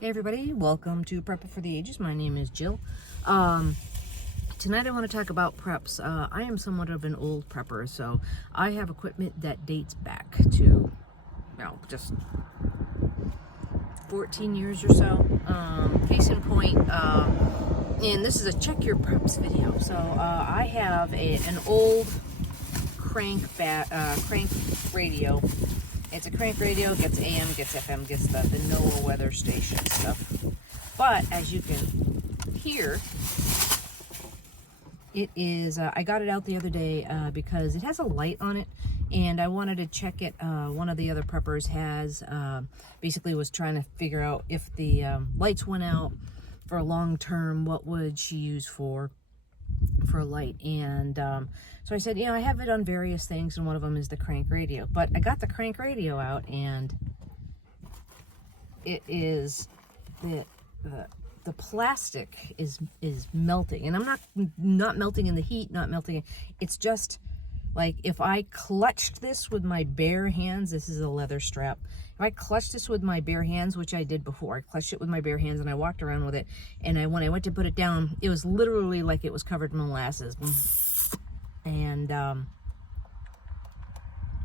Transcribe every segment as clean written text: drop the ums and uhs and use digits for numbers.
Hey everybody, welcome to Prepper for the Ages. My name is Jill. Tonight I want to talk about preps. I am somewhat of an old prepper, so I have equipment that dates back to, just 14 years or so. Case in point, and this is a check your preps video. So I have an old crank radio. It's a crank radio, gets AM, gets FM, gets the NOAA weather station stuff. But as you can hear, it is, I got it out the other day because it has a light on it and I wanted to check it. One of the other preppers has, basically was trying to figure out if the lights went out for a long term, what would she use for a light. And so I said, I have it on various things, and one of them is the crank radio. But I got the crank radio out, and it is the plastic is melting, and I'm not melting in the heat, not melting. It's just like if I clutched this with my bare hands. This is a leather strap. If I clutched this with my bare hands, which I did before, I clutched it with my bare hands and I walked around with it, and when I went to put it down, it was literally like it was covered in molasses. And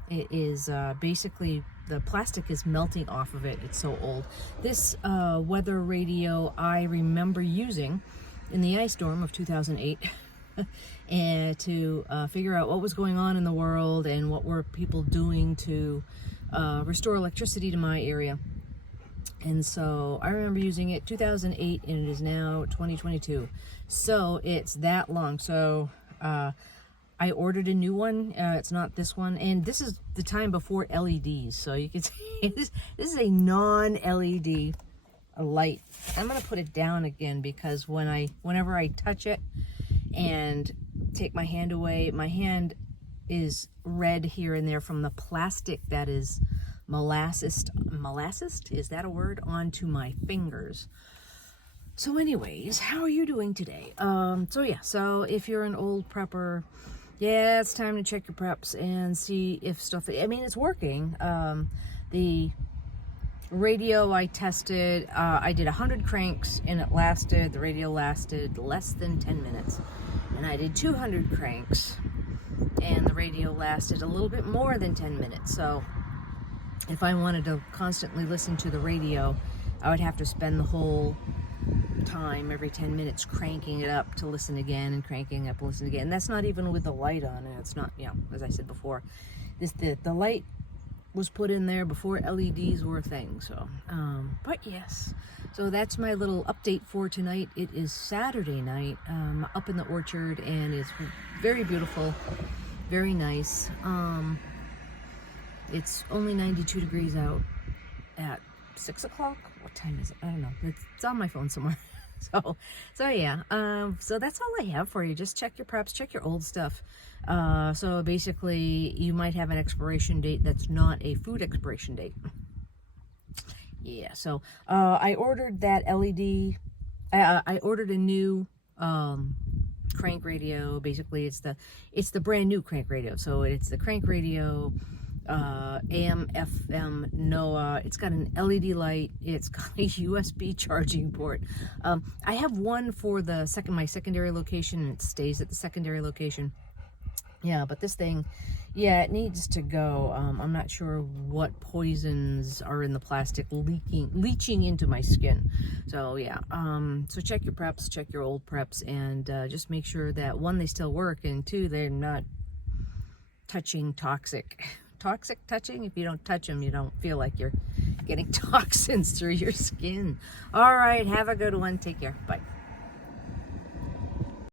it is basically, the plastic is melting off of it. It's so old. This weather radio I remember using in the ice storm of 2008 and to figure out what was going on in the world and what were people doing to restore electricity to my area. And so I remember using it 2008, and it is now 2022. So it's that long. So I ordered a new one. It's not this one. And this is the time before LEDs. So you can see this is a non-LED light. I'm going to put it down again because whenever I touch it and take my hand away, my hand is red here and there from the plastic that is molasses, is that a word, onto my fingers. So anyways, how are you doing today? So if you're an old prepper, yeah, it's time to check your preps and see if stuff, it's working. The radio I tested, I did 100 cranks and the radio lasted less than 10 minutes. And I did 200 cranks and the radio lasted a little bit more than 10 minutes. So if I wanted to constantly listen to the radio, I would have to spend the whole time every 10 minutes cranking it up to listen again and cranking up, listen again. And that's not even with the light on, and it's not, as I said before, the light was put in there before LEDs were a thing. So but yes, so that's my little update for tonight. It is Saturday night, up in the orchard, and it's very beautiful, very nice. It's only 92 degrees out at 6 o'clock. What time is it? I don't know. It's on my phone somewhere. So yeah. So that's all I have for you. Just check your preps, check your old stuff. So basically, you might have an expiration date that's not a food expiration date. Yeah. So I ordered that LED. I ordered a new crank radio. Basically, it's the brand new crank radio. So it's the crank radio. AM, FM, NOAA. It's got an LED light. It's got a USB charging port. I have one for my secondary location, and it stays at the secondary location. Yeah, but this thing, it needs to go. I'm not sure what poisons are in the plastic leaching into my skin. So yeah, so check your preps, check your old preps, and just make sure that, one, they still work, and two, they're not touching toxic touching. If you don't touch them, you don't feel like you're getting toxins through your skin. All right, have a good one. Take care. Bye.